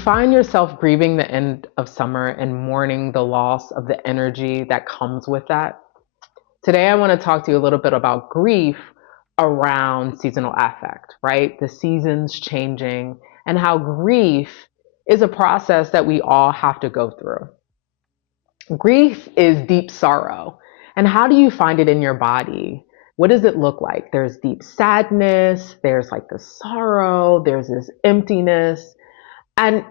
find yourself grieving the end of summer and mourning the loss of the energy that comes with that, today I want to talk to you a little bit about grief around seasonal affect, right? The seasons changing and how grief is a process that we all have to go through. Grief is deep sorrow. And how do you find it in your body? What does it look like? There's deep sadness, there's like the sorrow, there's this emptiness. And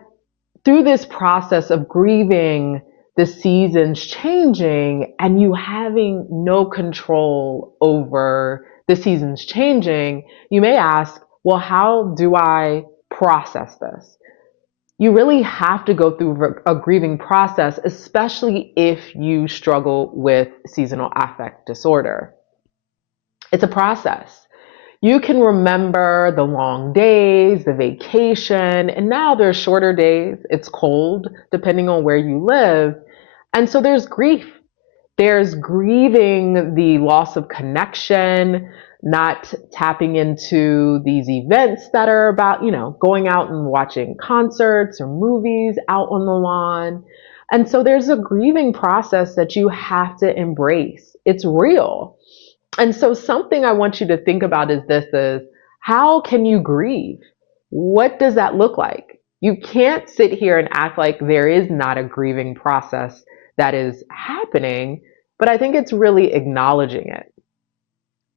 through this process of grieving the seasons changing and you having no control over the seasons changing, you may ask, well, how do I process this? You really have to go through a grieving process, especially if you struggle with seasonal affect disorder. It's a process. You can remember the long days, the vacation, and now there's shorter days. It's cold, depending on where you live. And so there's grief. There's grieving the loss of connection, not tapping into these events that are about, going out and watching concerts or movies out on the lawn. And so there's a grieving process that you have to embrace. It's real. And so something I want you to think about is how can you grieve? What does that look like? You can't sit here and act like there is not a grieving process that is happening, but I think it's really acknowledging it.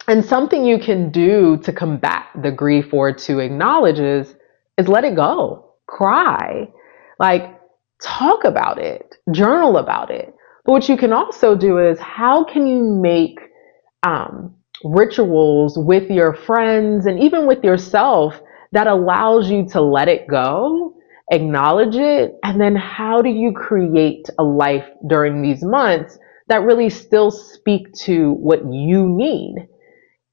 And something you can do to combat the grief or to acknowledge is let it go, cry, like talk about it, journal about it. But what you can also do is how can you make rituals with your friends and even with yourself that allows you to let it go, acknowledge it, and then how do you create a life during these months that really still speak to what you need?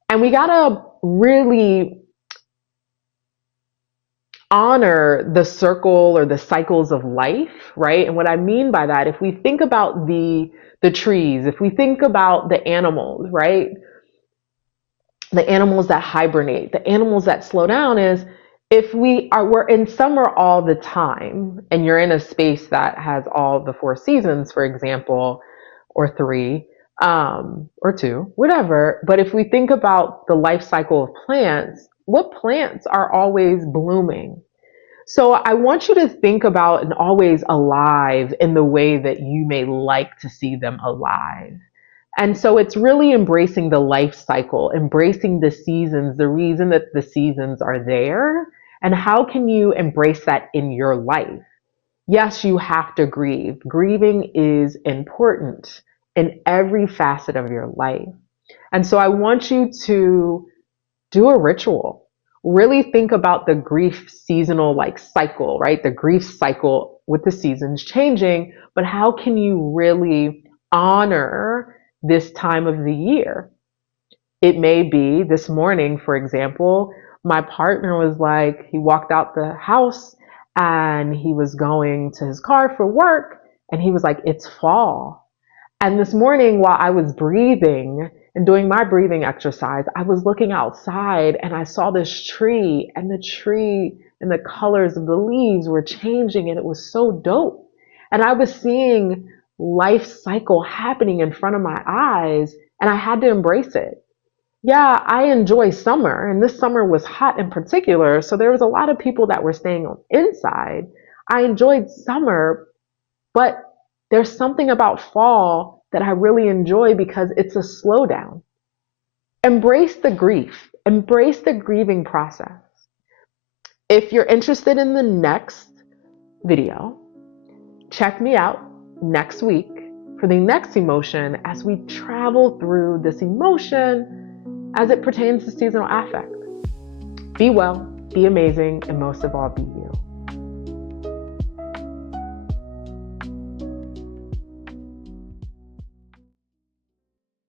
And we gotta really honor the circle or the cycles of life, right? And what I mean by that, if we think about the trees, if we think about the animals, right? The animals that hibernate, the animals that slow down is if we're in summer all the time and you're in a space that has all the 4 seasons, for example, or 3, or 2, whatever. But if we think about the life cycle of plants, what plants are always blooming? So I want you to think about and always alive in the way that you may like to see them alive. And so it's really embracing the life cycle, embracing the seasons, the reason that the seasons are there, and how can you embrace that in your life? Yes, you have to grieve. Grieving is important in every facet of your life. And so I want you to do a ritual. Really think about the grief seasonal cycle, right? The grief cycle with the seasons changing, but how can you really honor this time of the year? It may be this morning, for example, my partner was like, he walked out the house and he was going to his car for work and he was like, it's fall. And this morning while I was breathing and doing my breathing exercise, I was looking outside and I saw this tree and the tree and the colors of the leaves were changing and it was so dope. And I was seeing life cycle happening in front of my eyes and I had to embrace it. Yeah, I enjoy summer and this summer was hot in particular. So there was a lot of people that were staying inside. I enjoyed summer, but there's something about fall that I really enjoy because it's a slowdown. Embrace the grief, embrace the grieving process. If you're interested in the next video, check me out next week for the next emotion as we travel through this emotion as it pertains to seasonal affect. Be well, be amazing, and most of all, be you.